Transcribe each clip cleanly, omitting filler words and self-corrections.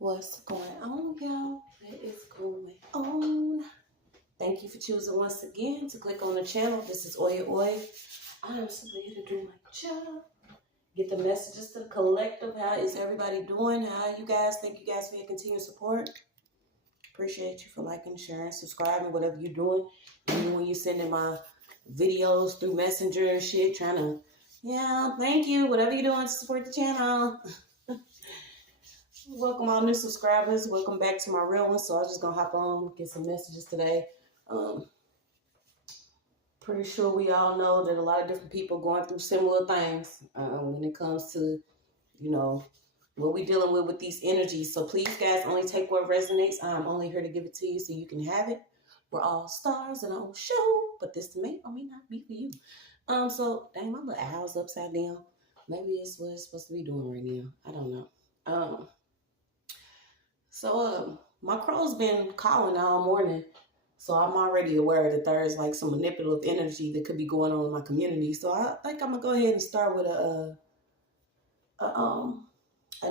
What's going on, y'all? What is going on? Thank you for choosing once again to click on the channel. This is OYAOY. I am simply here to do my job. Get the messages to the collective. How is everybody doing? How you guys? Thank you guys for your continued support. Appreciate you for liking, sharing, subscribing, whatever you're doing. Even when you're sending my videos through Messenger and shit, trying to, thank you. Whatever you're doing to support the channel. Welcome all new subscribers. Welcome back to my real one. So I was just gonna hop on, get some messages today. Pretty sure we all know that a lot of different people going through similar things when it comes to, what we're dealing with these energies. So please, guys, only take what resonates. I'm only here to give it to you so you can have it. We're all stars in our own show, but this may or may not be for you. So dang, my little owl's upside down. Maybe it's what it's supposed to be doing right now. I don't know. So my crow's been calling all morning, so I'm already aware that there's like some manipulative energy that could be going on in my community. So I think I'm gonna go ahead and start with a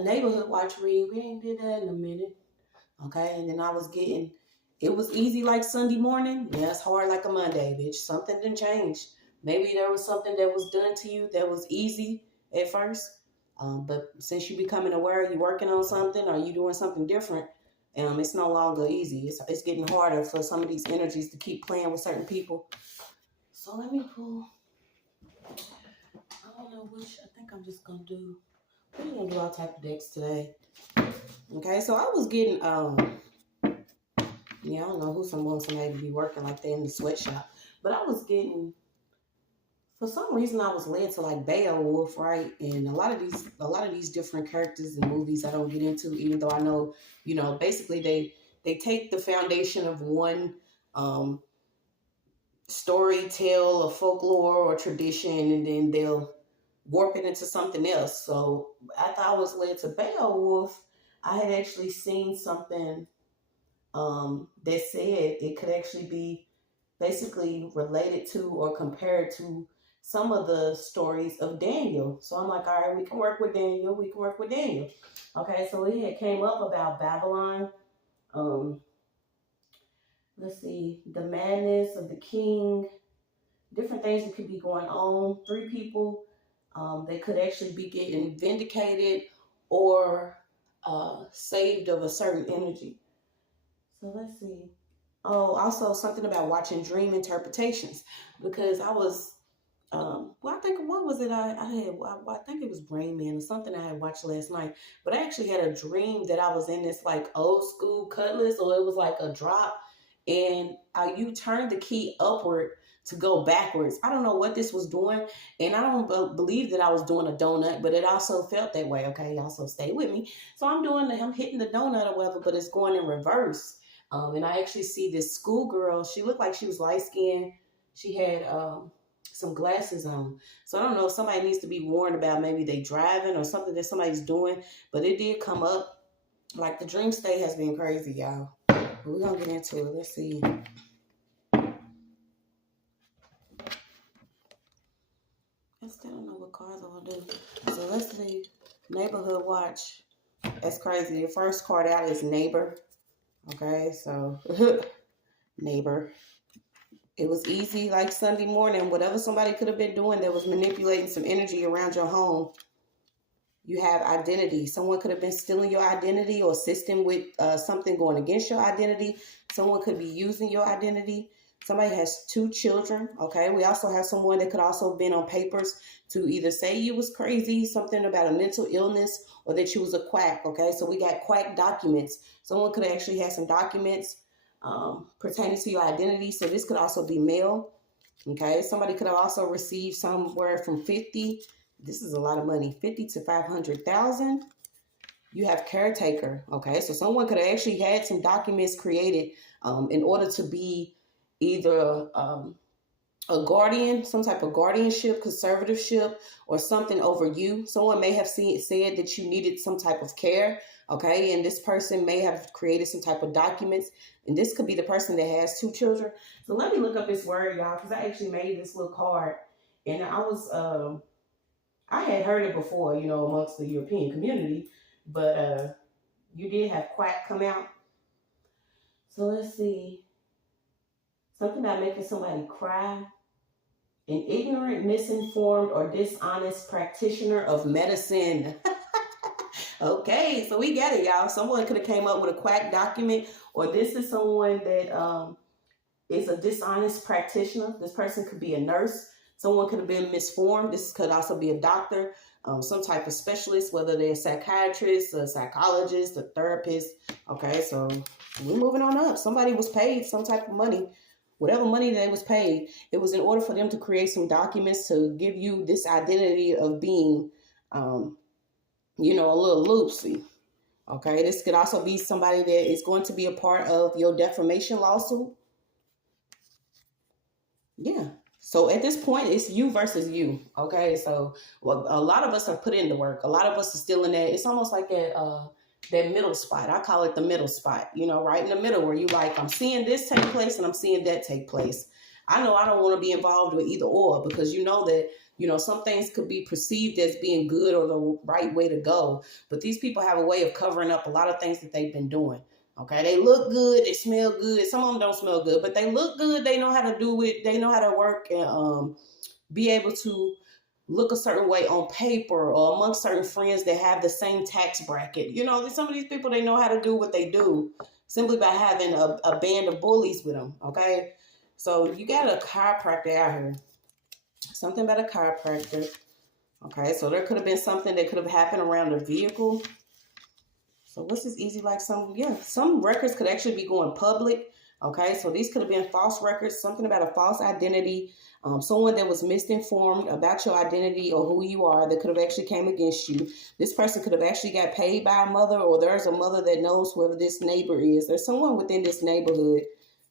neighborhood watch read. We ain't did that in a minute, okay? And then it was easy like Sunday morning. Yeah, it's hard like a Monday, bitch. Something didn't change. Maybe there was something that was done to you that was easy at first. But since you're becoming aware, you're working on something or you doing something different, it's no longer easy. It's getting harder for some of these energies to keep playing with certain people. So let me pull. I don't know which. I think I'm just gonna do. We're gonna do all type of decks today. Okay, so I was getting I don't know who somebody to be working like that in the sweatshop, but I was getting. For some reason, I was led to like Beowulf, right? And a lot of these different characters and movies I don't get into, even though I know, basically they take the foundation of one story tale or folklore or tradition, and then they'll warp it into something else. So after I was led to Beowulf, I had actually seen something that said it could actually be basically related to or compared to some of the stories of Daniel. So I'm like, all right, we can work with Daniel. Okay, so it had came up about Babylon. Let's see, the madness of the king, different things that could be going on. 3 people that could actually be getting vindicated or saved of a certain energy. So let's see. Oh, also something about watching dream interpretations, because I was, I think, what was it I had? I think it was Brain Man or something I had watched last night. But I actually had a dream that I was in this like old school cutlass, or it was like a drop, and you turned the key upward to go backwards. I don't know what this was doing, and I don't believe that I was doing a donut, but it also felt that way. Okay, also stay with me. So I'm hitting the donut or whatever, but it's going in reverse. And I actually see this schoolgirl. She looked like she was light-skinned. She had some glasses on. So I don't know if somebody needs to be warned about maybe they driving or something that somebody's doing. But it did come up. Like, the dream state has been crazy, y'all. But we're going to get into it. Let's see. I still don't know what cards I'm going to do. So let's see. Neighborhood watch. That's crazy. The first card out is neighbor. Okay, so neighbor. It was easy like Sunday morning. Whatever somebody could have been doing that was manipulating some energy around your home. You have identity. Someone could have been stealing your identity or assisting with something going against your identity. Someone could be using your identity. Somebody has 2 children, okay? We also have someone that could also have been on papers to either say you was crazy, something about a mental illness, or that you was a quack, okay? So we got quack documents. Someone could actually have some documents pertaining to your identity. So this could also be male, okay? Somebody could have also received somewhere from 50, this is a lot of money, 50 to 500,000. You have caretaker, okay? So someone could have actually had some documents created in order to be either a guardian, some type of guardianship, conservatorship, or something over you. Someone may have said that you needed some type of care, okay? And this person may have created some type of documents. And this could be the person that has 2 children. So let me look up this word, y'all, because I actually made this little card. And I had heard it before, amongst the European community. But you did have Quack come out. So let's see. Something about making somebody cry. An ignorant, misinformed, or dishonest practitioner of medicine. Okay, so we get it, y'all. Someone could have came up with a Quack document, or this is someone that is a dishonest practitioner. This person could be a nurse. Someone could have been misformed. This could also be a doctor, some type of specialist, whether they're a psychiatrist, a psychologist, a therapist. Okay, so we're moving on up. Somebody was paid some type of money. Whatever money they was paid, it was in order for them to create some documents to give you this identity of being, you know, a little loopsy. Okay, this could also be somebody that is going to be a part of your defamation lawsuit. Yeah. So at this point, it's you versus you. Okay, so well, a lot of us have put in the work. A lot of us are still in that. It's almost like that middle spot. I call it the middle spot, you know, right in the middle where you like, I'm seeing this take place and I'm seeing that take place. I know I don't want to be involved with either or, because you know that, you know, some things could be perceived as being good or the right way to go. But these people have a way of covering up a lot of things that they've been doing. Okay, they look good, they smell good. Some of them don't smell good, but they look good. They know how to do it. They know how to work and be able to look a certain way on paper or amongst certain friends that have the same tax bracket. You know, some of these people, they know how to do what they do simply by having a band of bullies with them, okay? So you got a chiropractor out here. Something about a chiropractor. Okay, so there could have been something that could have happened around a vehicle. So what's this easy like some records could actually be going public. Okay, so these could have been false records, something about a false identity, someone that was misinformed about your identity or who you are that could have actually came against you. This person could have actually got paid by a mother, or there's a mother that knows whoever this neighbor is. There's someone within this neighborhood.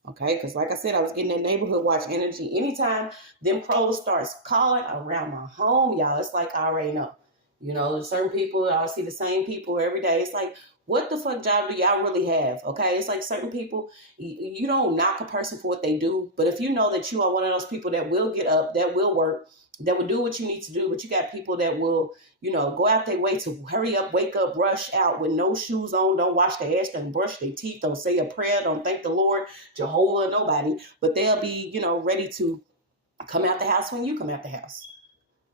Okay, because like I said, I was getting that neighborhood watch energy. Anytime them pros starts calling around my home, y'all, it's like I already know. You know, certain people, I see the same people every day. It's like, what the fuck job do y'all really have? Okay, it's like certain people, you don't knock a person for what they do, but if you know that you are one of those people that will get up, that will work, that will do what you need to do, but you got people that will, you know, go out their way to hurry up, wake up, rush out with no shoes on, don't wash their ass, don't brush their teeth, don't say a prayer, don't thank the Lord, Jehovah, nobody, but they'll be, you know, ready to come out the house when you come out the house.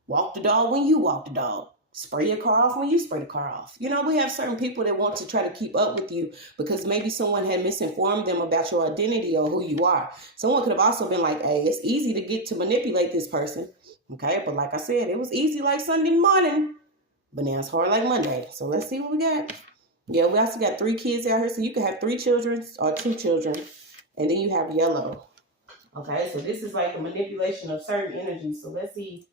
Walk the dog when you walk the dog. Spray your car off when you spray the car off. You know, we have certain people that want to try to keep up with you because maybe someone had misinformed them about your identity or who you are. Someone could have also been like, hey, it's easy to get to manipulate this person. Okay, but like I said, it was easy like Sunday morning, but now it's hard like Monday. So let's see what we got. Yeah, we also got 3 kids out here. So you can have 3 children or 2 children, and then you have yellow. Okay, so this is like a manipulation of certain energies. So let's see.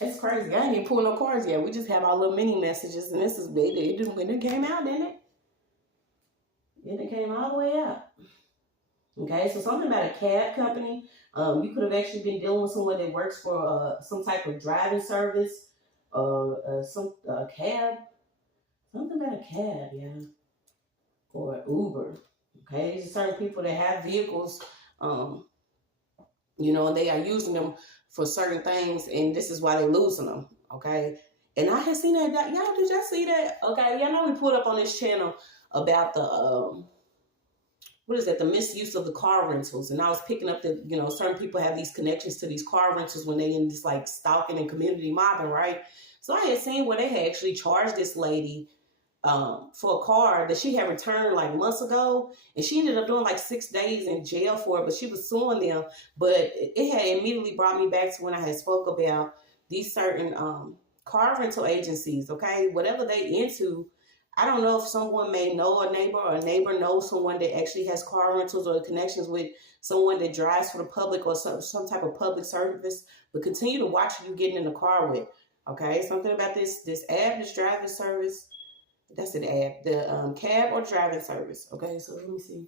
It's crazy. I ain't even pulling no cards yet. We just have our little mini messages, and this is big. It came out, didn't it? It came all the way out. Okay, so something about a cab company. You could have actually been dealing with someone that works for some type of driving service, some cab. Something about a cab, yeah, or Uber. Okay, these are certain people that have vehicles, you know, and they are using them for certain things, and this is why they're losing them, okay? And I had seen that, y'all, did y'all see that? Okay, y'all know we put up on this channel about the, what is that, the misuse of the car rentals, and I was picking up that, you know, certain people have these connections to these car rentals when they in this, like, stalking and community mobbing, right? So I had seen where they had actually charged this lady for a car that she had returned like months ago, and she ended up doing like 6 days in jail for it, but she was suing them. But it had immediately brought me back to when I had spoke about these certain car rental agencies. Okay, whatever they into, I don't know if someone may know a neighbor, or a neighbor knows someone that actually has car rentals or connections with someone that drives for the public or some type of public service, but continue to watch who you getting in the car with. Okay, something about this app, this driving service. That's an app, the cab or driving service. Okay, so let me see.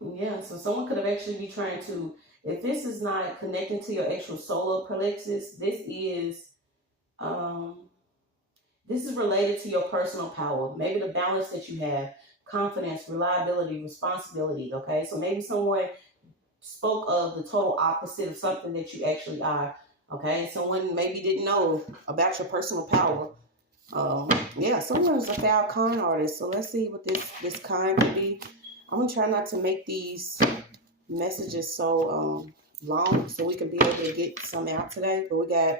Yeah, so someone could have actually be trying to, if this is not connecting to your actual solar plexus, this is related to your personal power. Maybe the balance that you have, confidence, reliability, responsibility. Okay, so maybe someone spoke of the total opposite of something that you actually are. Okay, someone maybe didn't know about your personal power. Yeah, someone's a foul con artist. So let's see what this con could be. I'm gonna try not to make these messages so long so we can be able to get some out today. But we got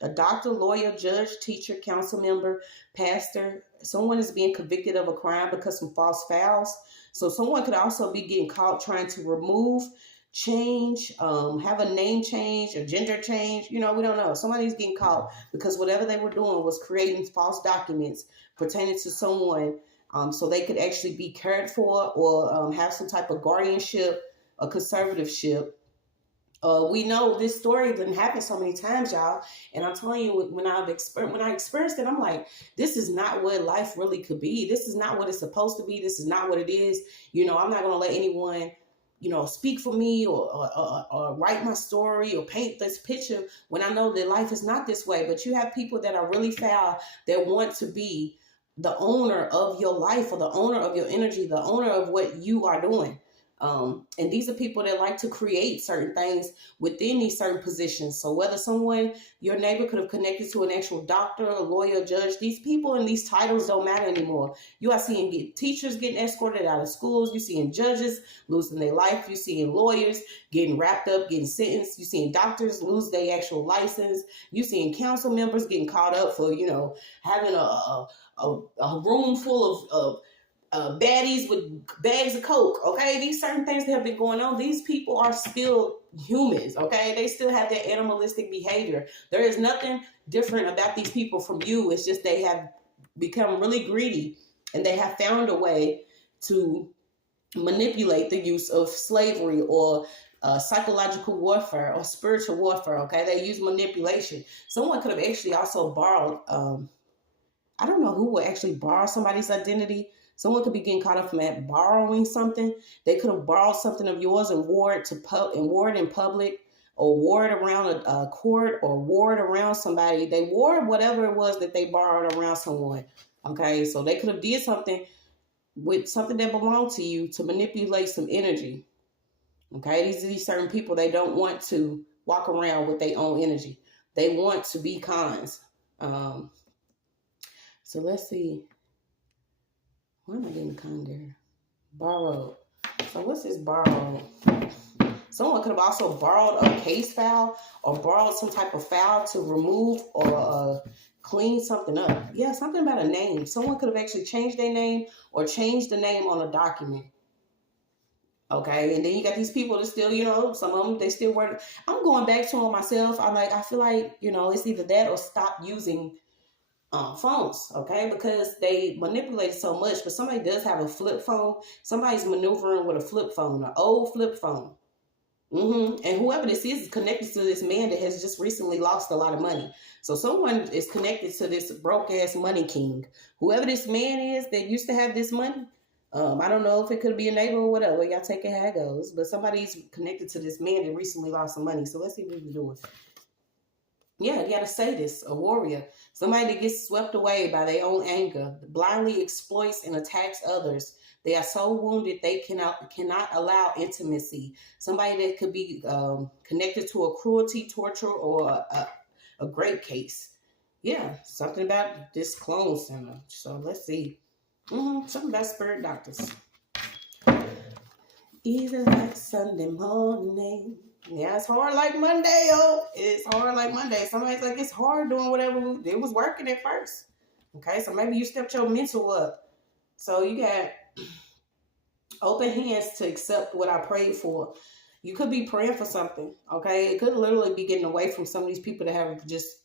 a doctor, lawyer, judge, teacher, council member, pastor. Someone is being convicted of a crime because of false fouls. So someone could also be getting caught trying to remove, change, have a name change, a gender change. We don't know. Somebody's getting caught because whatever they were doing was creating false documents pertaining to someone, so they could actually be cared for or have some type of guardianship, a conservatorship. We know this story didn't happen so many times, y'all. And I'm telling you, when I experienced it, I'm like, this is not what life really could be. This is not what it's supposed to be. This is not what it is. I'm not going to let anyone, speak for me or write my story or paint this picture when I know that life is not this way. But you have people that are really foul that want to be the owner of your life or the owner of your energy, the owner of what you are doing. And these are people that like to create certain things within these certain positions. So whether your neighbor could have connected to an actual doctor, a lawyer, judge, these people and these titles don't matter anymore. You are seeing teachers getting escorted out of schools. You're seeing judges losing their life. You're seeing lawyers getting wrapped up, getting sentenced. You're seeing doctors lose their actual license. You're seeing council members getting caught up for, having a room full of baddies with bags of coke. Okay, these certain things that have been going on, these people are still humans. Okay, they still have their animalistic behavior. There is nothing different about these people from you. It's just they have become really greedy and they have found a way to manipulate the use of slavery or psychological warfare or spiritual warfare. Okay, they use manipulation. Someone could have actually also borrowed, I don't know who would actually borrow somebody's identity. Someone could be getting caught up from that borrowing something. They could have borrowed something of yours and wore it in public, or wore it around a court, or wore it around somebody. They wore whatever it was that they borrowed around someone. Okay, so they could have did something with something that belonged to you to manipulate some energy. Okay, these certain people, they don't want to walk around with their own energy. They want to be cons. So let's see. Why am I getting con there? Borrowed. So what's this borrowed? Someone could have also borrowed a case file or borrowed some type of file to remove or clean something up. Yeah, something about a name. Someone could have actually changed their name or changed the name on a document. Okay, and then you got these people that still, some of them, they still work. I'm going back to them myself. I feel like, it's either that or stop using phones, okay, because they manipulate it so much. But somebody does have a flip phone. Somebody's maneuvering with a flip phone, an old flip phone. And whoever this is connected to this man that has just recently lost a lot of money. So someone is connected to this broke ass money king. Whoever this man is that used to have this money, I don't know if it could be a neighbor or whatever. Y'all take it how it goes. But somebody's connected to this man that recently lost some money. So let's see what he's doing. Yeah, you gotta say this, a warrior. Somebody that gets swept away by their own anger, blindly exploits and attacks others. They are so wounded they cannot allow intimacy. Somebody that could be connected to a cruelty, torture, or a grape case. Yeah, something about this clone center. So let's see. Something about spirit doctors. Even like Sunday morning. Yeah, it's hard like Monday, yo. It's hard like Monday. Somebody's like, it's hard doing whatever it was working at first. Okay, so maybe you stepped your mental up. So you got open hands to accept what I prayed for. You could be praying for something, okay? It could literally be getting away from some of these people that have just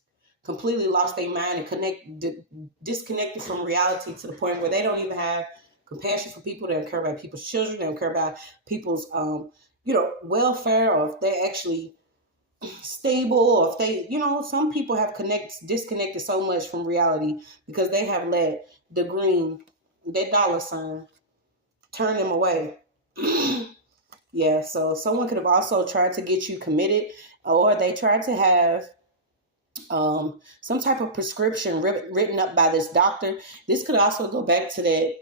completely lost their mind and disconnected from reality to the point where they don't even have compassion for people. They don't care about people's children. They don't care about people's welfare, or if they're actually stable, or if they, some people have disconnected so much from reality because they have let that dollar sign, turn them away. Yeah, so someone could have also tried to get you committed, or they tried to have some type of prescription written up by this doctor. This could also go back to that.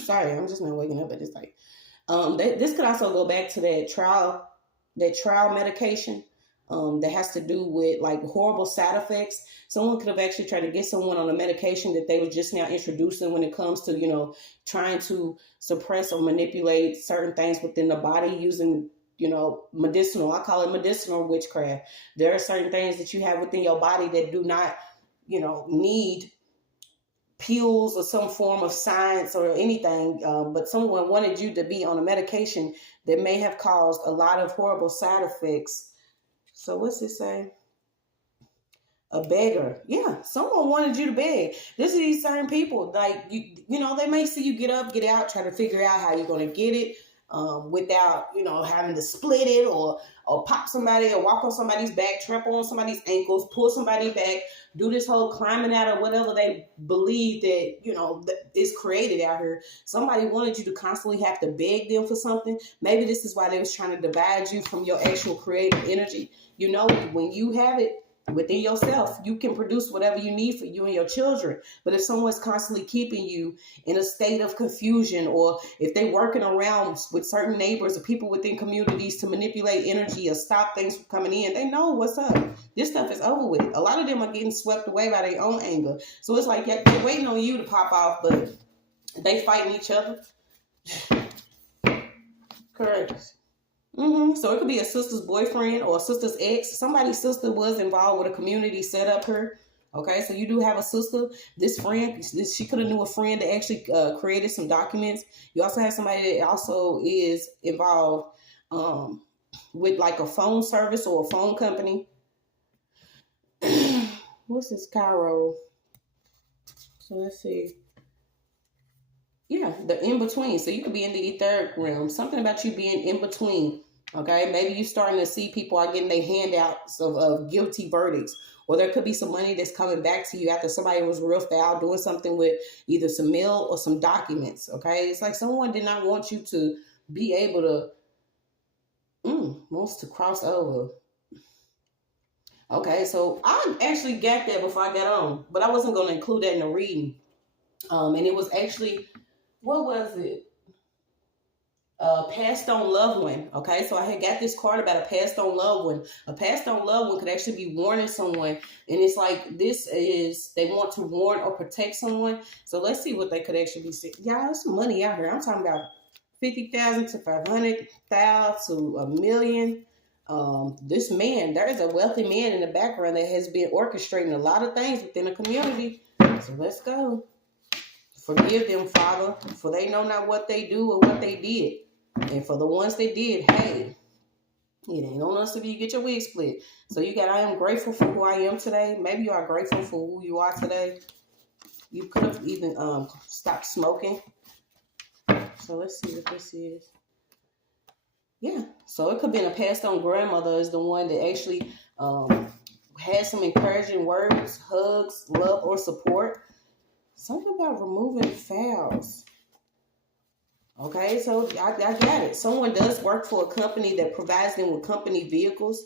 Sorry, I'm just not waking up at this time. This could also go back to that trial medication. that has to do with like horrible side effects. Someone could have actually tried to get someone on a medication that they were just now introducing when it comes to, you know, trying to suppress or manipulate certain things within the body using, you know, medicinal. I call it medicinal witchcraft. There are certain things that you have within your body that do not, you know, need pills or some form of science or anything, but someone wanted you to be on a medication that may have caused a lot of horrible side effects. So what's it say? A beggar. Yeah, someone wanted you to beg. This is these certain people. Like, you know, they may see you get up, get out, try to figure out how you're going to get it without, you know, having to split it or pop somebody or walk on somebody's back, trample on somebody's ankles, pull somebody back, do this whole climbing out or whatever they believe that, you know, is created out here. Somebody wanted you to constantly have to beg them for something. Maybe this is why they was trying to divide you from your actual creative energy. You know, when you have it within yourself, you can produce whatever you need for you and your children. But if someone's constantly keeping you in a state of confusion, or if they're working around with certain neighbors or people within communities to manipulate energy or stop things from coming in, they know what's up. This stuff is over with. A lot of them are getting swept away by their own anger. So it's like they're waiting on you to pop off, but they fighting each other. Correct. So it could be a sister's boyfriend or a sister's ex. Somebody's sister was involved with a community set up her. Okay, so you do have a sister. This friend, she could have knew a friend that actually created some documents. You also have somebody that also is involved with like a phone service or a phone company. What's this Cairo? So let's see. Yeah, the in-between. So you could be in the etheric realm. Something about you being in between. Okay, maybe you're starting to see people are getting their handouts of guilty verdicts. Or there could be some money that's coming back to you after somebody was real foul doing something with either some mail or some documents. Okay, it's like someone did not want you to be able to, wants to cross over. Okay, so I actually got that before I got on, but I wasn't going to include that in the reading. And it was actually, what was it? Passed on loved one. Okay, so I had got this card about a passed on loved one. A passed on loved one could actually be warning someone, and it's like this is they want to warn or protect someone. So let's see what they could actually be saying. Yeah, there's some money out here. I'm talking about 50,000 to 500,000 to $1 million. This man, there is a wealthy man in the background that has been orchestrating a lot of things within the community. So let's go. Forgive them, Father, for they know not what they do or what they did. And for the ones they did, hey, it ain't on us if you get your wig split. So you got, I am grateful for who I am today. Maybe you are grateful for who you are today. You could have even stopped smoking. So let's see what this is. Yeah, so it could be a passed on grandmother is the one that actually had some encouraging words, hugs, love, or support. Something about removing fouls. Okay, so I got it. Someone does work for a company that provides them with company vehicles.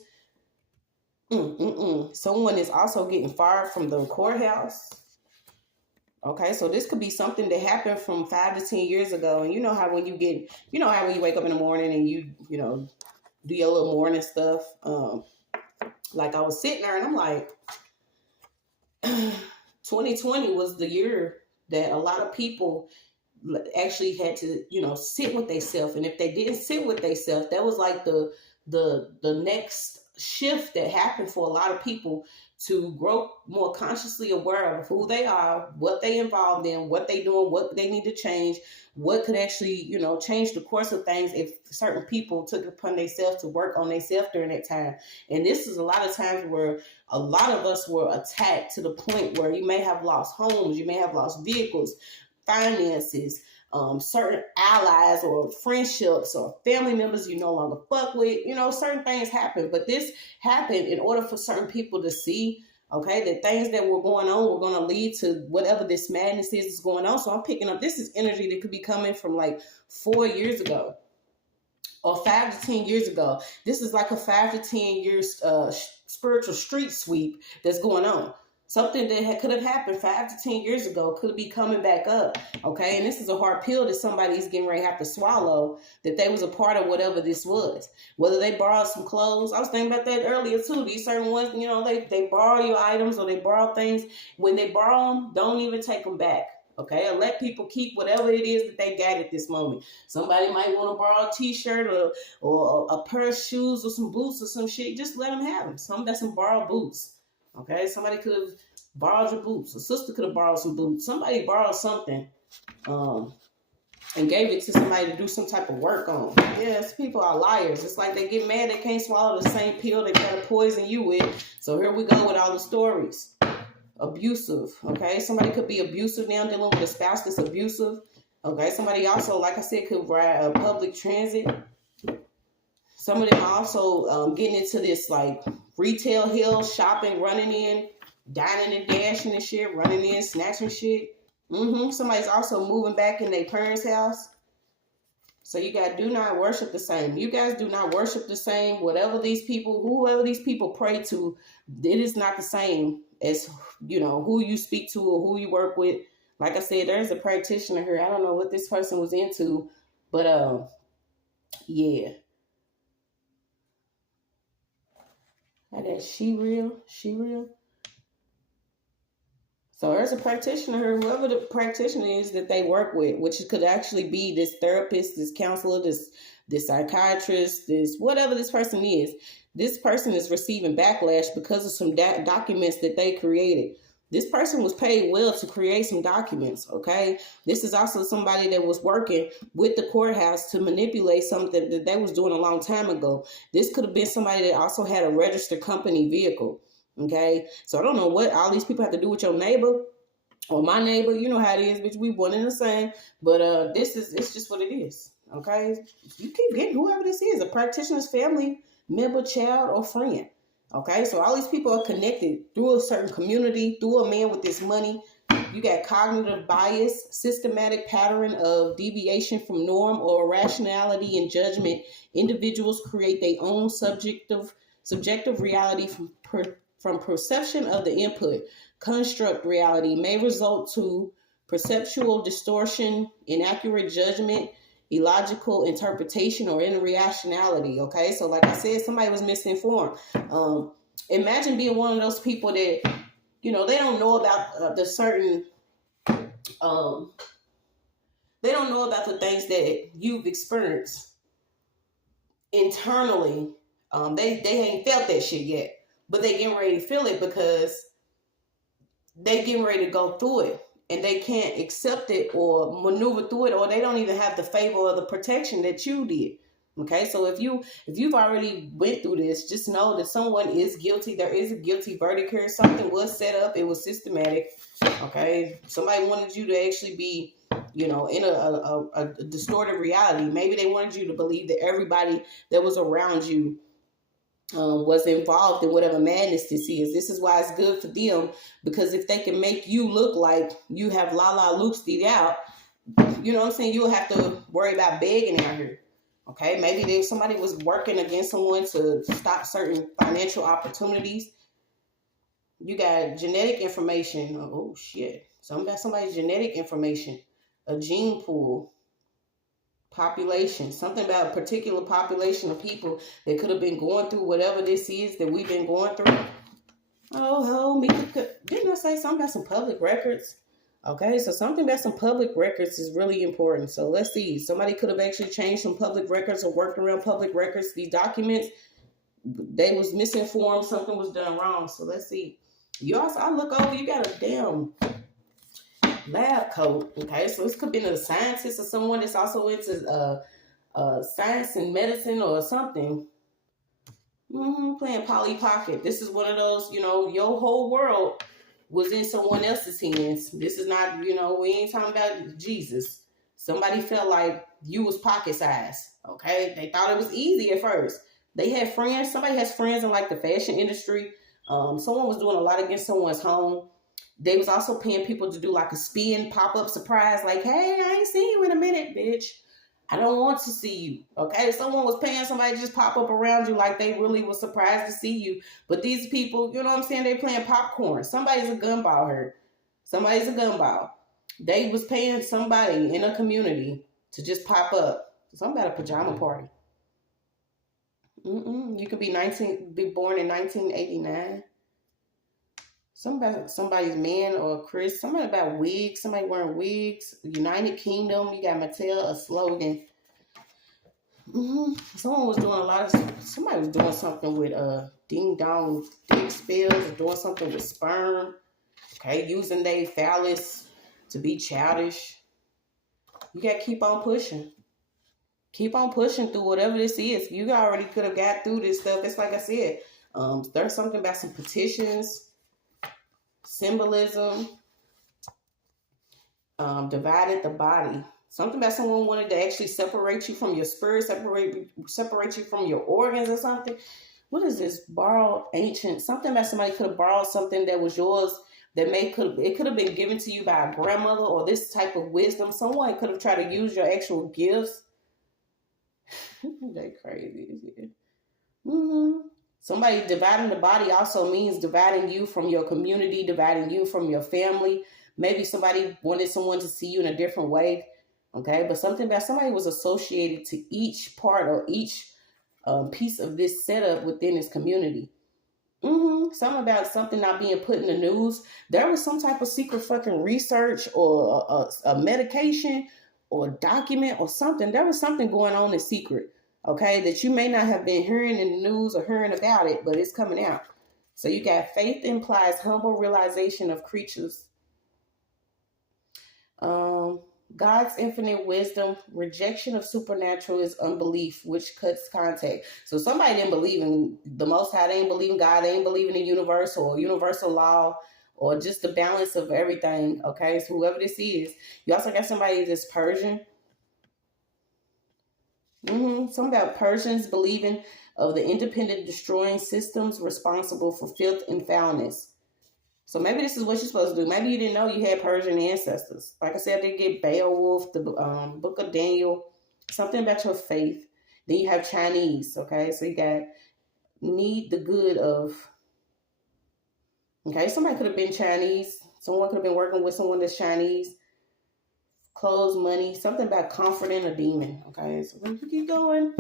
Someone is also getting fired from the courthouse. Okay, so this could be something that happened from 5 to 10 years ago. And you know how when you get, you know how when you wake up in the morning and you know, do your little morning stuff. Like I was sitting there and I'm like, 2020 was the year that a lot of people actually had to, you know, sit with themselves. And if they didn't sit with themselves, that was like the next shift that happened for a lot of people to grow more consciously aware of who they are, what they involved in, what they doing, what they need to change, what could actually, you know, change the course of things if certain people took it upon themselves to work on themselves during that time. And this is a lot of times where a lot of us were attacked to the point where you may have lost homes, you may have lost vehicles, finances, certain allies or friendships or family members you no longer fuck with. You know, certain things happen, but this happened in order for certain people to see, okay, that things that were going on were going to lead to whatever this madness is going on. So I'm picking up, this is energy that could be coming from like 4 years ago or 5 to 10 years ago. This is like a 5 to 10 years spiritual street sweep that's going on. Something that could have happened 5 to 10 years ago could be coming back up, okay? And this is a hard pill that somebody's getting ready to have to swallow, that they was a part of whatever this was. Whether they borrowed some clothes. I was thinking about that earlier, too. These certain ones, you know, they borrow your items or they borrow things. When they borrow them, don't even take them back, okay? Or let people keep whatever it is that they got at this moment. Somebody might want to borrow a t-shirt or a pair of shoes or some boots or some shit. Just let them have them. Some got some borrowed boots. Okay, somebody could have borrowed your boots. A sister could have borrowed some boots. Somebody borrowed something and gave it to somebody to do some type of work on. Yes, people are liars. It's like they get mad they can't swallow the same pill they try to poison you with. So here we go with all the stories. Abusive, okay? Somebody could be abusive now, dealing with a spouse that's abusive. Okay, somebody also, like I said, could ride public transit. Some of them are also getting into this like retail hill, shopping, running in, dining and dashing and shit, running in, snatching shit. Somebody's also moving back in their parents' house. So you guys do not worship the same. You guys do not worship the same. Whoever these people pray to, it is not the same as, you know, who you speak to or who you work with. Like I said, there's a practitioner here. I don't know what this person was into, but yeah. I got she real. So there's a practitioner, whoever the practitioner is that they work with, which could actually be this therapist, this counselor, this psychiatrist, this whatever this person is. This person is receiving backlash because of some documents that they created. This person was paid well to create some documents, okay? This is also somebody that was working with the courthouse to manipulate something that they was doing a long time ago. This could have been somebody that also had a registered company vehicle, okay? So I don't know what all these people have to do with your neighbor or my neighbor. You know how it is, bitch. We one and the same. But it's just what it is, okay? You keep getting whoever this is, a practitioner's family member, child, or friend. Okay, so all these people are connected through a certain community, through a man with this money. You got cognitive bias, systematic pattern of deviation from norm or rationality and judgment. Individuals create their own subjective reality from perception of the input. Construct reality may result to perceptual distortion, inaccurate judgment, illogical interpretation, or irrationality. Okay, so like I said, somebody was misinformed. Imagine being one of those people that, you know, they don't know about the certain they don't know about the things that you've experienced internally. They ain't felt that shit yet, but they getting ready to feel it because they getting ready to go through it. And they can't accept it or maneuver through it, or they don't even have the favor or the protection that you did. Okay, so if you've already went through this, just know that someone is guilty. There is a guilty verdict here. Something was set up. It was systematic. Okay, somebody wanted you to actually be, you know, in a distorted reality. Maybe they wanted you to believe that everybody that was around you was involved in whatever madness this is. This is why it's good for them, because if they can make you look like you have looped out, you know what I'm saying, you'll have to worry about begging out here. Okay, maybe somebody was working against someone to stop certain financial opportunities. You got genetic information. Oh shit, something about somebody's genetic information, a gene pool. Population, something about a particular population of people that could have been going through whatever this is that we've been going through. Didn't I say something about some public records? Okay, so something about some public records is really important. So let's see. Somebody could have actually changed some public records or worked around public records. These documents, they was misinformed. Something was done wrong. So let's see. I look over, you got a damn lab coat. Okay, so this could be a scientist or someone that's also into science and medicine or something. Playing Polly Pocket. This is one of those, you know, your whole world was in someone else's hands. This is not, you know, we ain't talking about Jesus. Somebody felt like you was pocket size. Okay, they thought it was easy at first. They had friends. Somebody has friends in like the fashion industry. Someone was doing a lot against someone's home. They was also paying people to do like a spin pop-up surprise, like, hey, I ain't seen you in a minute, bitch. I don't want to see you. Okay, if someone was paying somebody to just pop up around you like they really was surprised to see you. But these people, you know what I'm saying, they playing popcorn. Somebody's a gunball here. Somebody's a gunball. They was paying somebody in a community to just pop up. Somebody at a pajama party. You could be born in 1989. Somebody's man or Chris. Somebody about wigs. Somebody wearing wigs. United Kingdom. You got Mattel, a slogan. Someone was doing somebody was doing something with ding dong dick spills, or doing something with sperm. Okay, using their phallus to be childish. You gotta keep on pushing. Keep on pushing through whatever this is. You already could have got through this stuff. It's like I said, there's something about some petitions, symbolism, divided the body. Something about someone wanted to actually separate you from your spirit, separate you from your organs or something. What is this? Borrowed ancient. Something about somebody could have borrowed something that was yours that it could have been given to you by a grandmother, or this type of wisdom. Someone could have tried to use your actual gifts. They crazy. Somebody dividing the body also means dividing you from your community, dividing you from your family. Maybe somebody wanted someone to see you in a different way. Okay, but something about somebody was associated to each part or each piece of this setup within this community. Something about something not being put in the news. There was some type of secret fucking research or a medication or a document or something. There was something going on in secret, okay, that you may not have been hearing in the news or hearing about it, but it's coming out. So you got faith implies humble realization of creatures. God's infinite wisdom, rejection of supernatural is unbelief, which cuts contact. So somebody didn't believe in the Most High, they didn't believe in God, they didn't believe in the universe or universal law or just the balance of everything. Okay, so whoever this is, you also got somebody that's Persian. Some about Persians believing of the independent destroying systems responsible for filth and foulness. So maybe this is what you're supposed to do. Maybe you didn't know you had Persian ancestors. Like I said, they get Beowulf, the Book of Daniel, something about your faith. Then you have Chinese, okay? So you got need the good of, okay? Somebody could have been Chinese. Someone could have been working with someone that's Chinese. Clothes, money, something about comforting a demon, okay? So when you keep going,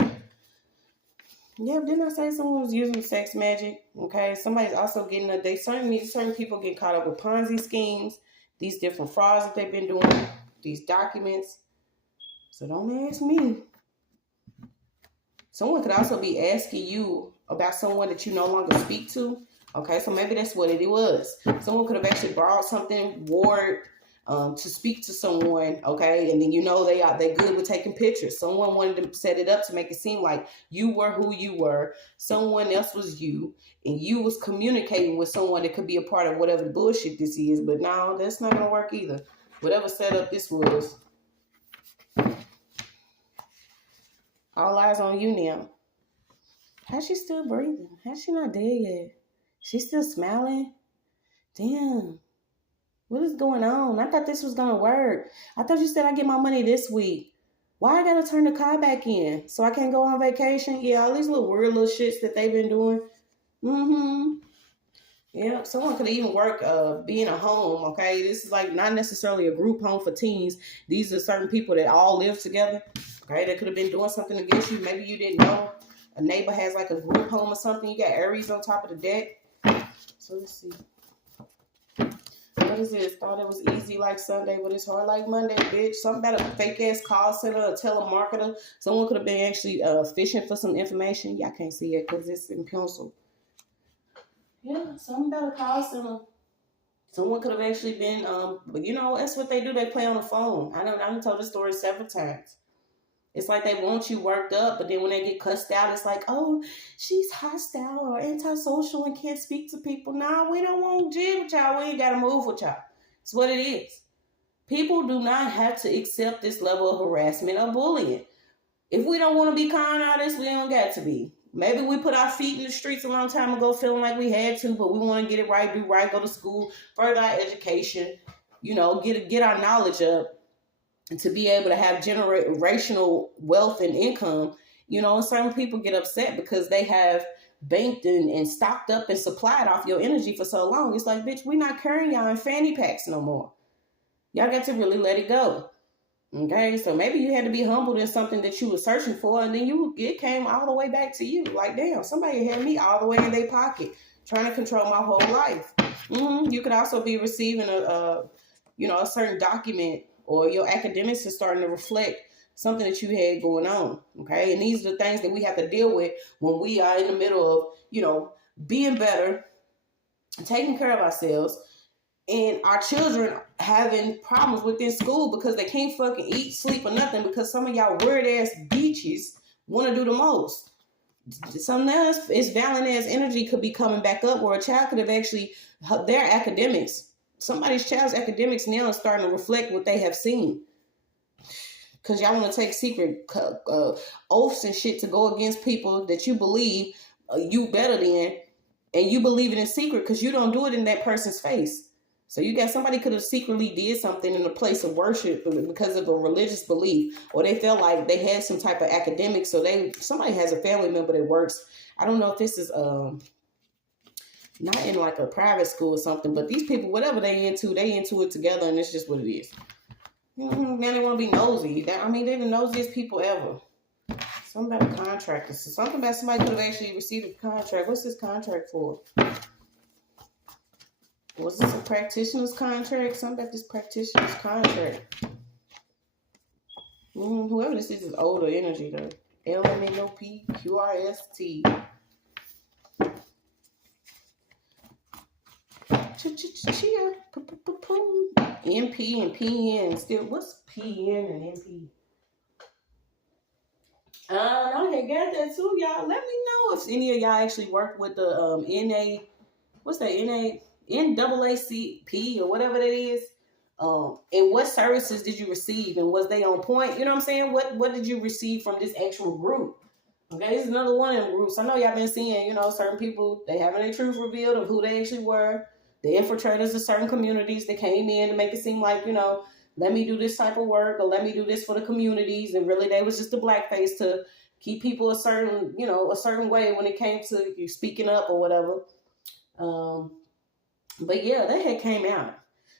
yeah, didn't I say someone was using sex magic? Okay, somebody's also getting certain people get caught up with Ponzi schemes, these different frauds that they've been doing, these documents. So don't ask me. Someone could also be asking you about someone that you no longer speak to. Okay, so maybe that's what it was. Someone could have actually borrowed something, ward, to speak to someone, okay, and then they good with taking pictures. Someone wanted to set it up to make it seem like you were who you were, someone else was you, and you was communicating with someone that could be a part of whatever bullshit this is. But no, that's not gonna work either. Whatever setup this was, all eyes on you now. How's she still breathing? How's she not dead yet? She's still smiling? Damn. What is going on? I thought this was going to work. I thought you said I get my money this week. Why I got to turn the car back in? So I can't go on vacation? Yeah, all these little weird little shits that they've been doing. Yeah, someone could even work being a home, okay? This is like not necessarily a group home for teens. These are certain people that all live together, okay? They could have been doing something against you. Maybe you didn't know. A neighbor has like a group home or something. You got Aries on top of the deck. So let's see. What is this? Thought it was easy like Sunday, but it's hard like Monday, bitch. Something about a fake ass call center, a telemarketer. Someone could have been actually fishing for some information. Y'all can't see it because it's in pencil. Yeah, something about a call center. Someone could have actually been, but you know, that's what they do. They play on the phone. I've told this story several times. It's like they want you worked up, but then when they get cussed out, it's like, oh, she's hostile or antisocial and can't speak to people. Nah, we don't want to deal with y'all. We ain't got to move with y'all. It's what it is. People do not have to accept this level of harassment or bullying. If we don't want to be kind artists, we don't got to be. Maybe we put our feet in the streets a long time ago feeling like we had to, but we want to get it right, do right, go to school, further our education, you know, get our knowledge up. to be able to have generational wealth and income. You know, certain people get upset because they have banked and stocked up and supplied off your energy for so long. It's like, bitch, we're not carrying y'all in fanny packs no more. Y'all got to really let it go. Okay, so maybe you had to be humbled in something that you were searching for, and then it came all the way back to you. Like, damn, somebody had me all the way in their pocket, trying to control my whole life. You could also be receiving a certain document, or your academics are starting to reflect something that you had going on. Okay, and these are the things that we have to deal with when we are in the middle of, being better, taking care of ourselves, and our children having problems within school because they can't fucking eat, sleep, or nothing because some of y'all weird ass bitches want to do the most. Some else, it's valid as energy could be coming back up, where a child could have actually, their academics, somebody's child's academics now is starting to reflect what they have seen. Because y'all want to take secret oaths and shit to go against people that you believe you better than, and you believe it in secret because you don't do it in that person's face. So you got somebody could have secretly did something in a place of worship because of a religious belief, or they felt like they had some type of academic. So somebody has a family member that works. I don't know if this is not in like a private school or something, but these people, whatever they into it together, and it's just what it is. Now they want to be nosy. They're the nosiest people ever. Something about a contract. Something about somebody could have actually received a contract. What's this contract for? Was this a practitioner's contract? Something about this practitioner's contract. Whoever this is older energy though. LMNOP Chia. MP and PN. Still, what's PN and MP? I had got that too, y'all. Let me know if any of y'all actually work with the NA. What's that? NAACP or whatever that is. And what services did you receive, and was they on point? You know what I'm saying? What did you receive from this actual group? Okay, this is another one of them groups. I know y'all been seeing, certain people, they having their truth revealed of who they actually were. The infiltrators of certain communities that came in to make it seem like, let me do this type of work, or let me do this for the communities. And really, they was just a blackface to keep people a certain way when it came to you speaking up or whatever. But yeah, that had came out.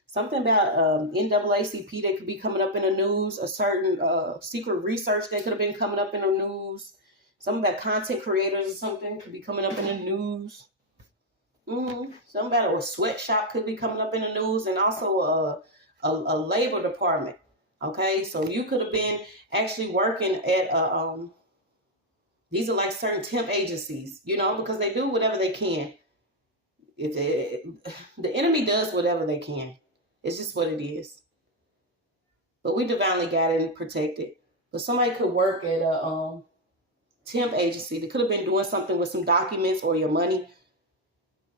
Something about NAACP that could be coming up in the news, a certain secret research that could have been coming up in the news. Something about content creators or something could be coming up in the news. Something about a sweatshop could be coming up in the news, and also a labor department. Okay, so you could have been actually working at these are like certain temp agencies, because they do whatever they can. The enemy does whatever they can. It's just what it is. But we divinely guided and protected. But somebody could work at a temp agency. They could have been doing something with some documents or your money.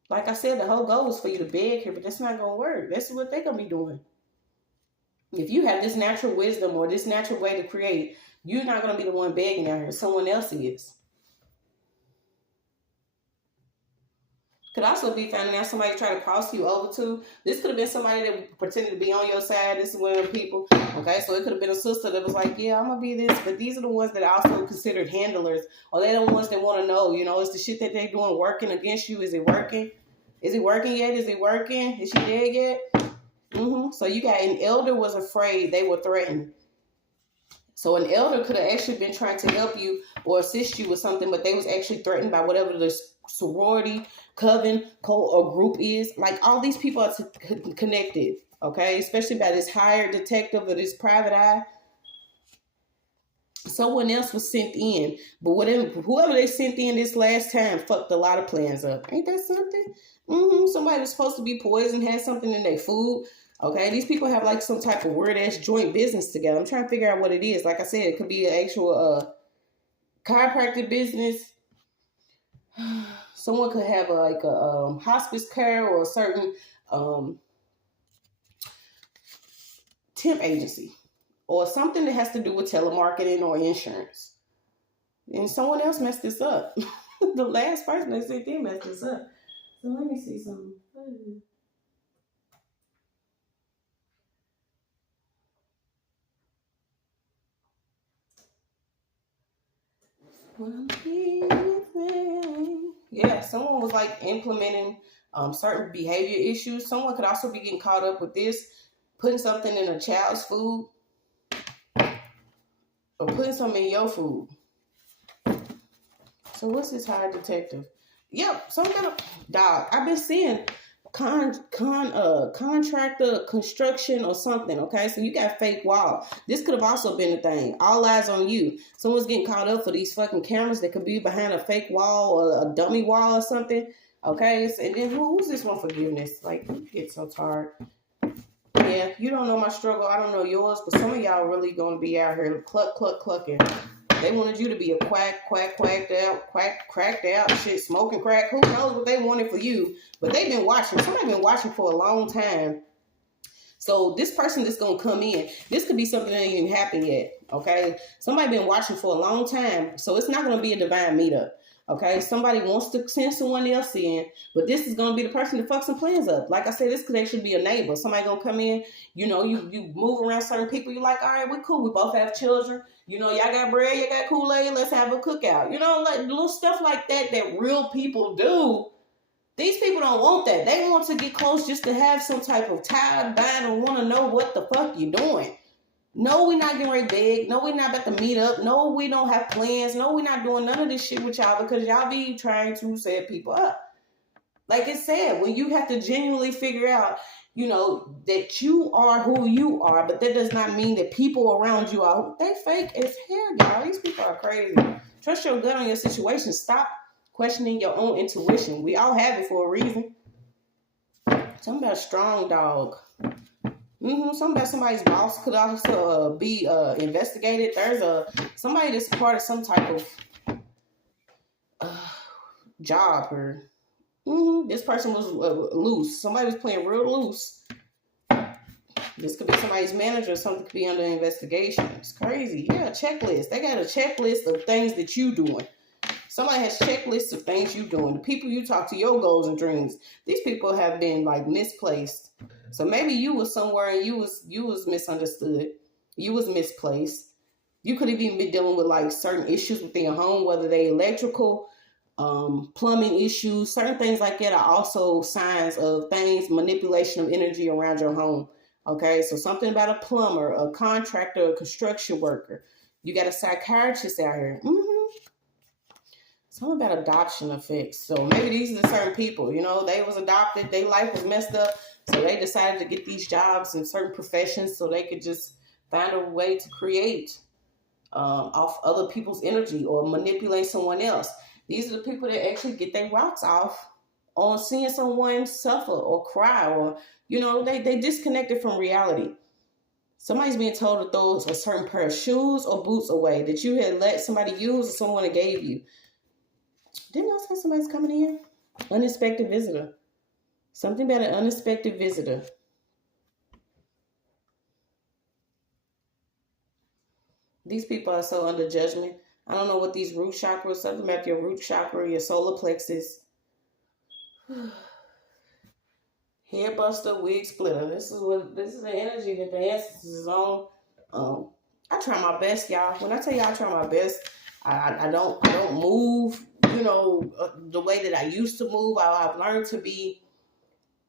Like I said, the whole goal is for you to beg here, but that's not going to work. That's what they're going to be doing. If you have this natural wisdom or this natural way to create, you're not going to be the one begging out here. Someone else is. Could also be finding out somebody trying to cross you over to. This could have been somebody that pretended to be on your side. This is one of the people. Okay, so it could have been a sister that was like, yeah, I'm going to be this. But these are the ones that are also considered handlers. Or they're the ones that want to know, is the shit that they're doing working against you? Is it working? Is it working yet? Is it working? Is she dead yet? So you got an elder was afraid. They were threatened. So an elder could have actually been trying to help you or assist you with something, but they was actually threatened by whatever the sorority, coven, cult, or group is. Like, all these people are connected, okay? Especially by this hired detective or this private eye. Someone else was sent in, but whoever they sent in this last time fucked a lot of plans up. Ain't that something? Somebody was supposed to be poisoned, had something in their food. Okay, these people have like some type of weird ass joint business together. I'm trying to figure out what it is. Like I said, it could be an actual chiropractic business. Someone could have a hospice care or a certain temp agency or something that has to do with telemarketing or insurance. And someone else messed this up. The last person that sent in messed this up. So let me see something. Yeah, someone was like implementing certain behavior issues. Someone could also be getting caught up with this, putting something in a child's food or putting something in your food. So what's this high detective? Yep, some kind of dog. I've been seeing contractor construction or something. Okay, so you got fake wall. This could have also been a thing. All eyes on you. Someone's getting caught up for these fucking cameras that could be behind a fake wall or a dummy wall or something. Okay, and then who's this one? Forgiveness. Like, you get so tired. Yeah, you don't know my struggle. I don't know yours, but some of y'all really gonna be out here clucking. They wanted you to be a cracked out, shit, smoking crack. Who knows what they wanted for you? But they've been watching. Somebody been watching for a long time. So this person that's going to come in, this could be something that ain't even happened yet, okay? Somebody been watching for a long time, so it's not going to be a divine meetup, okay? Somebody wants to send someone else in, but this is going to be the person that fucks some plans up. Like I said, this could actually be a neighbor. Somebody going to come in, you know, you move around certain people, you're like, all right, we're cool. We both have children. You know, y'all got bread, you got Kool-Aid, let's have a cookout. You know, like little stuff like that real people do. These people don't want that. They want to get close just to have some type of tie bind and want to know what the fuck you're doing. No, we're not getting ready to beg. No, we're not about to meet up. No, we don't have plans. No, we're not doing none of this shit with y'all because y'all be trying to set people up. Like it said, when you have to genuinely figure out, you know, that you are who you are, but that does not mean that people around you are. They fake as hell, y'all. These people are crazy. Trust your gut on your situation. Stop questioning your own intuition. We all have it for a reason. Something about a strong dog. Something about somebody's boss could also be investigated. There's somebody that's part of some type of job or this person was loose. Somebody was playing real loose. This could be somebody's manager or something could be under investigation. It's crazy. Yeah, checklist. They got a checklist of things that you doing. Somebody has checklists of things you doing. The people you talk to, your goals and dreams. These people have been like misplaced. So maybe you was somewhere and you was misunderstood. You was misplaced. You could have even been dealing with like certain issues within your home, whether they electrical, plumbing issues, certain things like that are also signs of things, manipulation of energy around your home. Okay, so something about a plumber, a contractor, a construction worker. You got a psychiatrist out here. Something about adoption effects. So maybe these are the certain people, you know, they was adopted, their life was messed up, so they decided to get these jobs in certain professions so they could just find a way to create off other people's energy or manipulate someone else. These are the people that actually get their rocks off on seeing someone suffer or cry or, you know, they disconnected from reality. Somebody's being told to throw a certain pair of shoes or boots away that you had let somebody use or someone that gave you. Didn't I say somebody's coming in? Unexpected visitor. Something about an unexpected visitor. These people are so under judgment. I don't know what these root chakras, something about your root chakra, your solar plexus. Hair buster, wig splitter. This is the energy that the ancestors is on. I try my best, y'all. When I tell y'all I try my best, I don't move, you know, the way that I used to move. I've learned to be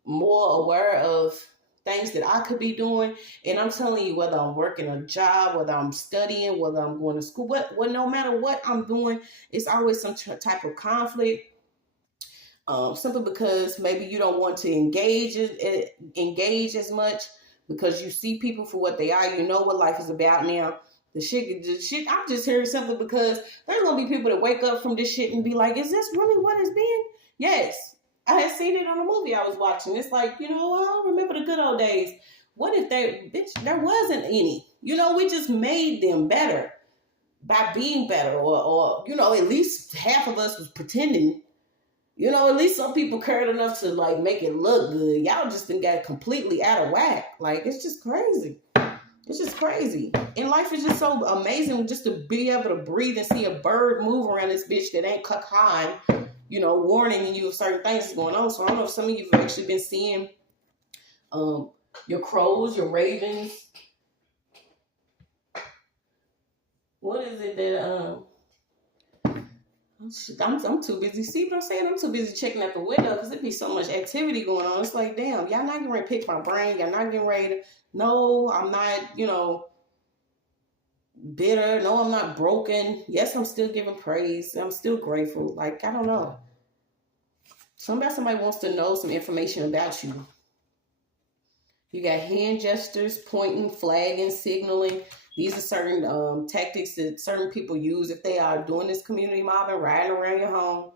more aware of things that I could be doing. And I'm telling you, whether I'm working a job, whether I'm studying, whether I'm going to school, no matter what I'm doing, it's always some type of conflict. Simply because maybe you don't want to engage as much because you see people for what they are. You know what life is about now. The shit, I'm just hearing simply because there's going to be people that wake up from this shit and be like, is this really what it's been? Yes. I had seen it on a movie I was watching. It's like, you know, I remember the good old days. What if there wasn't any? You know, we just made them better by being better or you know, at least half of us was pretending. You know, at least some people cared enough to like make it look good. Y'all just done got completely out of whack. Like, it's just crazy. It's just crazy. And life is just so amazing just to be able to breathe and see a bird move around this bitch that ain't cacan, you know, warning you of certain things that's going on. So I don't know if some of you have actually been seeing your crows, your ravens. What is it that I'm too busy. See what I'm saying? I'm too busy checking out the window because there be so much activity going on. It's like, damn, y'all not getting ready to pick my brain. Y'all not getting ready to, no, I'm not, bitter. No, I'm not broken. Yes, I'm still giving praise. I'm still grateful. Like, I don't know. Somebody wants to know some information about you. You got hand gestures, pointing, flagging, signaling. These are certain tactics that certain people use if they are doing this community mobbing, riding around your home.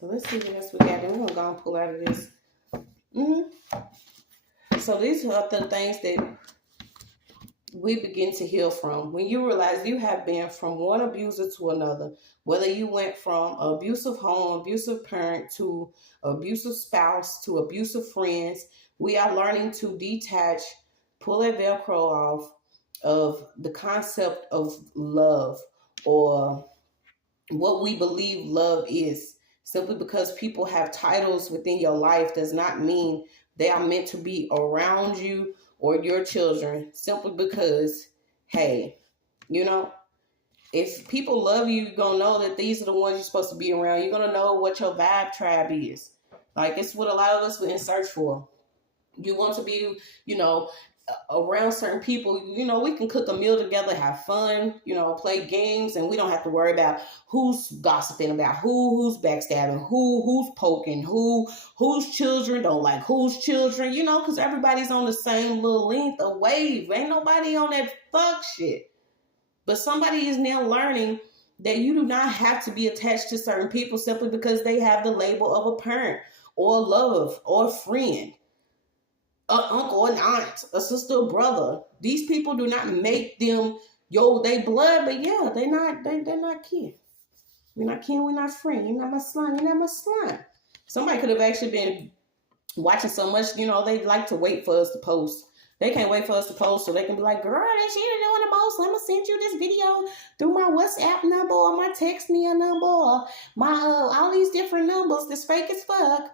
So let's see what else we got. Then we're going to go and pull out of this. So these are the things that we begin to heal from. When you realize you have been from one abuser to another, whether you went from abusive home, abusive parent to abusive spouse to abusive friends, we are learning to detach, pull that Velcro off of the concept of love or what we believe love is. Simply because people have titles within your life does not mean they are meant to be around you or your children. Simply because, hey, if people love you, you're going to know that these are the ones you're supposed to be around. You're going to know what your vibe tribe is. Like, it's what a lot of us were in search for. You want to be, around certain people. We can cook a meal together, have fun, play games, and we don't have to worry about who's gossiping about who's backstabbing, who's poking, whose children don't like whose children, because everybody's on the same little length of wave. Ain't nobody on that fuck shit. But somebody is now learning that you do not have to be attached to certain people simply because they have the label of a parent or love or a friend, an uncle or an aunt, a sister or brother. These people do not make them they blood, but yeah, they're not kin. We're not kin, we're not friend. You're not my slime, you're not my slime. Somebody could have actually been watching so much, they like to wait for us to post. They can't wait for us to post so they can be like, girl, that shit is doing the most. Let me send you this video through my WhatsApp number or my text me a number or my all these different numbers that's fake as fuck.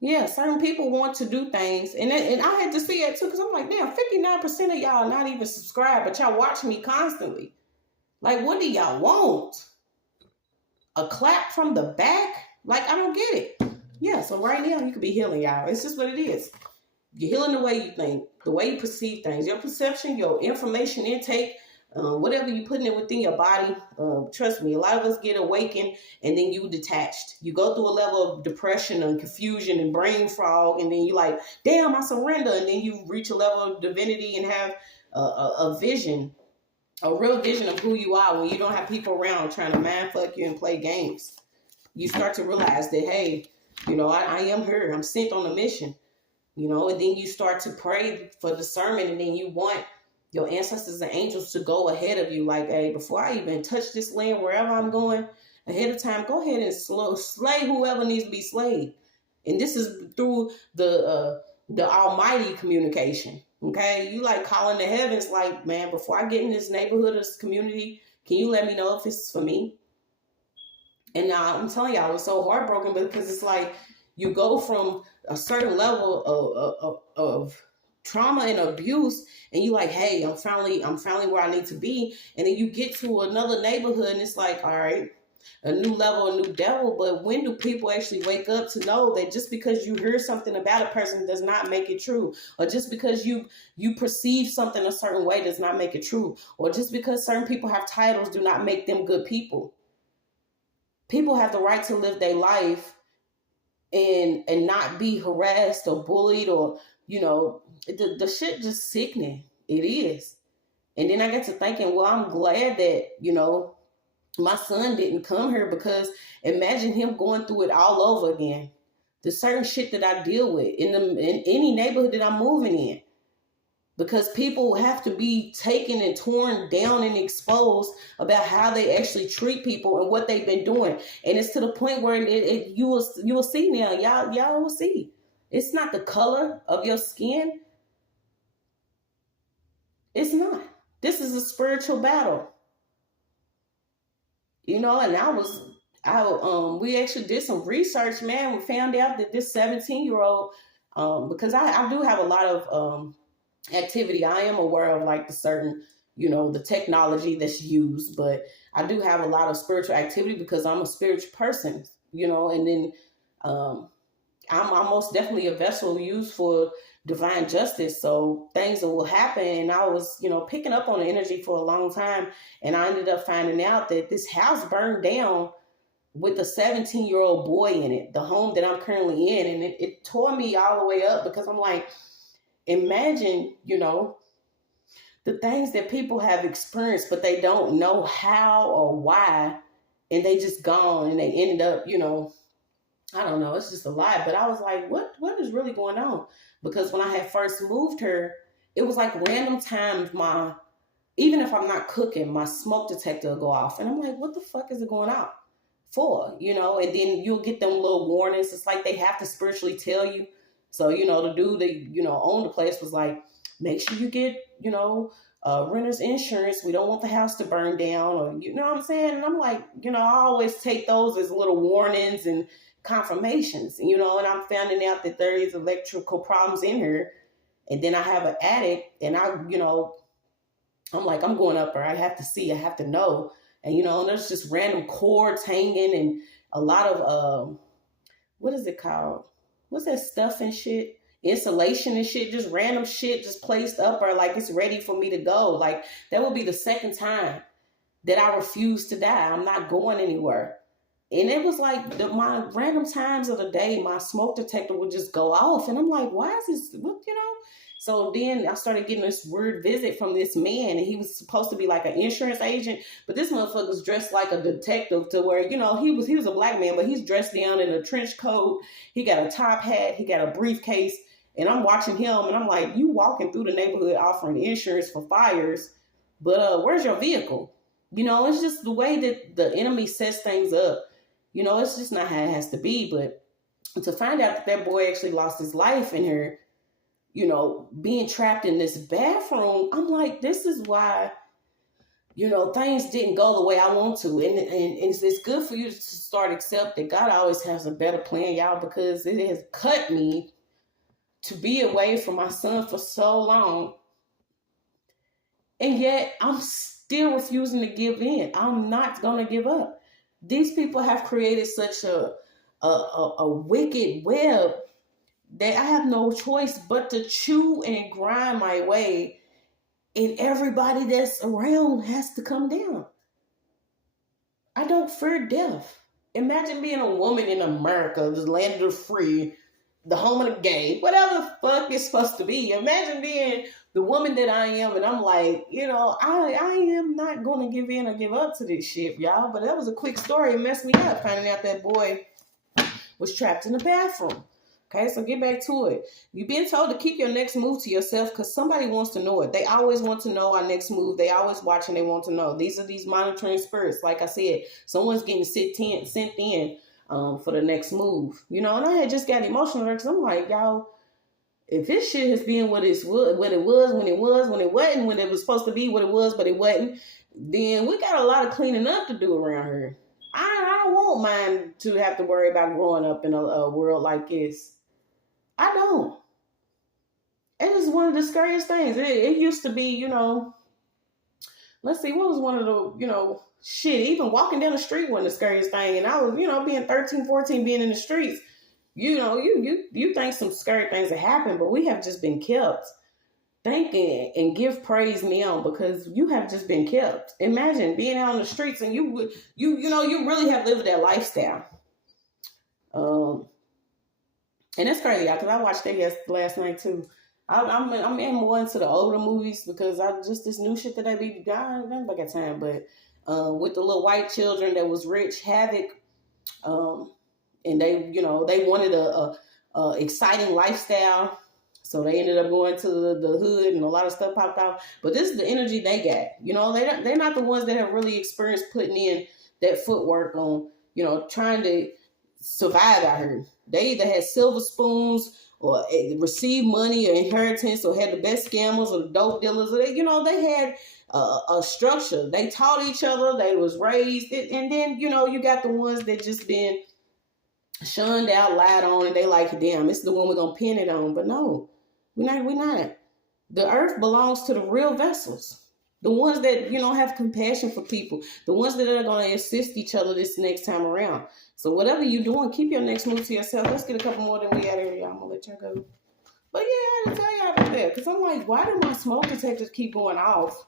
Yeah, certain people want to do things. And I had to see it too, because I'm like, damn, 59% of y'all not even subscribed, but y'all watch me constantly. Like, what do y'all want? A clap from the back? Like, I don't get it. Yeah, so right now you could be healing, y'all. It's just what it is. You're healing the way you think, the way you perceive things, your perception, your information intake, whatever you're putting it within your body. Trust me, a lot of us get awakened and then you detached. You go through a level of depression and confusion and brain fog, and then you like, damn, I surrender. And then you reach a level of divinity and have a vision, a real vision of who you are when you don't have people around trying to mind fuck you and play games. You start to realize that, hey, I am here. I'm sent on a mission. And then you start to pray for discernment, and then you want your ancestors and angels to go ahead of you. Like, hey, before I even touch this land, wherever I'm going, ahead of time, go ahead and slay whoever needs to be slayed. And this is through the almighty communication. Okay, you like calling the heavens, like, man, before I get in this neighborhood or this community, can you let me know if it's for me? And now I'm telling y'all, I was so heartbroken because it's like you go from a certain level of trauma and abuse, and you like, hey, I'm finally where I need to be. And then you get to another neighborhood and it's like, all right, a new level, a new devil. But when do people actually wake up to know that just because you hear something about a person does not make it true? Or just because you perceive something a certain way does not make it true? Or just because certain people have titles do not make them good people? People have the right to live their life and not be harassed or bullied or, the shit just sickening. It is. And then I get to thinking, well, I'm glad that, my son didn't come here, because imagine him going through it all over again. The certain shit that I deal with in any neighborhood that I'm moving in. Because people have to be taken and torn down and exposed about how they actually treat people and what they've been doing. And it's to the point where you will see now. Y'all will see. It's not the color of your skin. It's not. This is a spiritual battle. And we actually did some research, man. We found out that this 17-year-old, because I do have a lot of activity. I am aware of like the certain the technology that's used. But I do have a lot of spiritual activity because I'm a spiritual person, and then I'm most definitely a vessel used for divine justice. So things will happen. And I was, picking up on the energy for a long time. And I ended up finding out that this house burned down with a 17-year-old boy in it, the home that I'm currently in. And it tore me all the way up because I'm like, imagine, the things that people have experienced, but they don't know how or why. And they just gone and they ended up, I don't know, it's just a lot. But I was like, what is really going on? Because when I had first moved her, it was like random times even if I'm not cooking, my smoke detector will go off. And I'm like, what the fuck is it going off for? And then you'll get them little warnings. It's like they have to spiritually tell you. So, the dude that, owned the place was like, make sure you get, renter's insurance. We don't want the house to burn down, or, you know what I'm saying? And I'm like, I always take those as little warnings and confirmations, and I'm finding out that there is electrical problems in here. And then I have an attic, and I'm like, I'm going up there. I have to see, I have to know. And, and there's just random cords hanging and a lot of, what is it called? What's that stuff and shit? Insulation and shit, just random shit just placed up or like it's ready for me to go. Like that will be the second time that I refuse to die. I'm not going anywhere. And it was like my random times of the day, my smoke detector would just go off. And I'm like, why is this, So then I started getting this weird visit from this man, and he was supposed to be like an insurance agent, but this motherfucker's dressed like a detective to where, he was a black man, but he's dressed down in a trench coat. He got a top hat. He got a briefcase. And I'm watching him, and I'm like, you walking through the neighborhood offering insurance for fires, but where's your vehicle? It's just the way that the enemy sets things up. It's just not how it has to be. But to find out that boy actually lost his life in here, being trapped in this bathroom, I'm like, this is why, things didn't go the way I want to. And it's good for you to start accepting God always has a better plan, y'all, because it has cut me to be away from my son for so long. And yet I'm still refusing to give in. I'm not going to give up. These people have created such a wicked web that I have no choice but to chew and grind my way, and everybody that's around has to come down. I don't fear death. Imagine being a woman in America, the land of the free, the home of the gay, whatever the fuck it's supposed to be. Imagine being the woman that I am, and I'm like, I am not going to give in or give up to this shit, y'all. But that was a quick story. It messed me up, finding out that boy was trapped in the bathroom. Okay, so get back to it. You've been told to keep your next move to yourself because somebody wants to know it. They always want to know our next move. They always watch and they want to know. These are these monitoring spirits. Like I said, someone's getting sent in for the next move. And I had just got emotional because I'm like, y'all, if this shit has been what it was, when it wasn't, when it was supposed to be what it was, but it wasn't, then we got a lot of cleaning up to do around here. I don't want mine to have to worry about growing up in a world like this. I don't. It is one of the scariest things. It used to be, let's see, what was one of the, shit, even walking down the street wasn't the scariest thing. And I was, being 13, 14, being in the streets, you think some scary things have happened, but we have just been kept. Thank and give praise now because you have just been kept. Imagine being out on the streets and you really have lived that lifestyle. And that's crazy, y'all, because I watched that last night too. I'm in more into the older movies because this new shit that I don't got time. But with the little white children that was rich havoc, and they wanted a exciting lifestyle, so they ended up going to the hood and a lot of stuff popped out. But this is the energy they got. They're not the ones that have really experienced putting in that footwork on trying to survive out here. They either had silver spoons or received money or inheritance or had the best scammers or the dope dealers. They had a structure. They taught each other. They was raised. And then, you got the ones that just been shunned out, lied on, and they like, damn, this is the one we're going to pin it on. But no, we're not. The earth belongs to the real vessels. The ones that, you know, have compassion for people. The ones that are going to assist each other this next time around. So whatever you're doing, keep your next move to yourself. Let's get a couple more, then we out of here, y'all. I'm going to let y'all go. But yeah, I had to tell y'all about that. Because I'm like, why do my smoke detectors keep going off?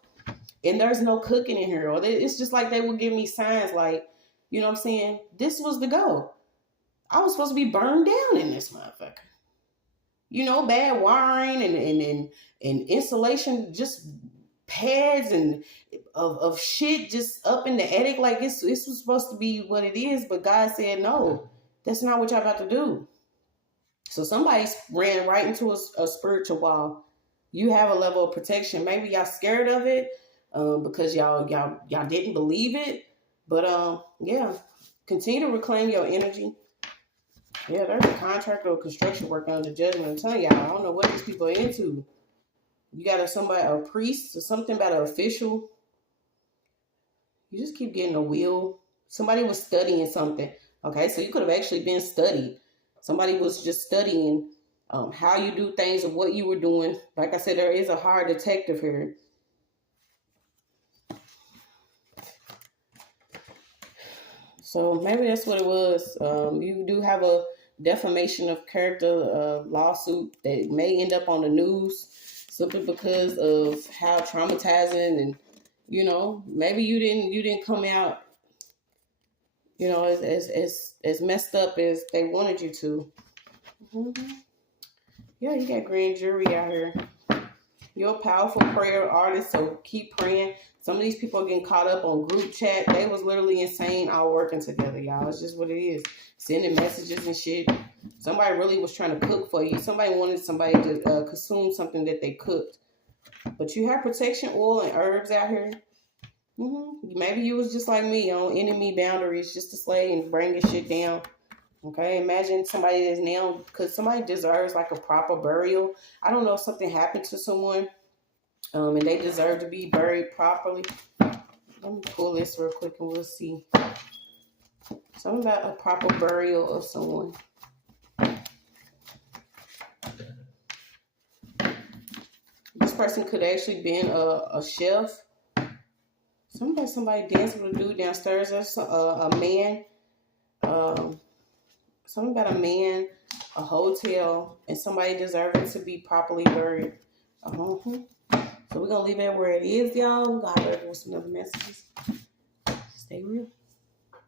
And there's no cooking in here. Or it's just like they would give me signs like, you know what I'm saying? This was the go. I was supposed to be burned down in this motherfucker. You know, bad wiring and insulation, just pads and of shit just up in the attic. Like it's was supposed to be what it is, but God said, no, that's not what y'all about to do. So somebody ran right into a spiritual wall. You have a level of protection. Maybe y'all scared of it because y'all didn't believe it. But yeah, continue to reclaim your energy. Yeah, there's a contractor or construction worker under judgment. I'm telling y'all, I don't know what these people are into. You got a priest or something about an official. You just keep getting a will. Somebody was studying something. Okay, so you could have actually been studied. Somebody was just studying how you do things and what you were doing. Like I said, there is a hard detective here. So maybe that's what it was. You do have a defamation of character lawsuit that may end up on the news simply because of how traumatizing, and you know, maybe you didn't come out, you know, as messed up as they wanted you to. Mm-hmm. Yeah, you got grand jury out here. You're a powerful prayer artist, so keep praying. Some of these people are getting caught up on group chat. They was literally insane all working together, y'all. It's just what it is. Sending messages and shit. Somebody really was trying to cook for you. Somebody wanted somebody to consume something that they cooked. But you have protection oil and herbs out here. Mm-hmm. Maybe you was just like me on enemy boundaries, just to slay and bring your shit down. Okay, imagine somebody that's now, because somebody deserves like a proper burial. I don't know if something happened to someone and they deserve to be buried properly. Let me pull this real quick and we'll see. Something about a proper burial of someone. This person could actually been a chef. Somebody dancing with a dude downstairs. There's a man. Something about a man, a hotel, and somebody deserving to be properly buried. So we're going to leave it where it is, y'all. We're going to have some other messages. Stay real.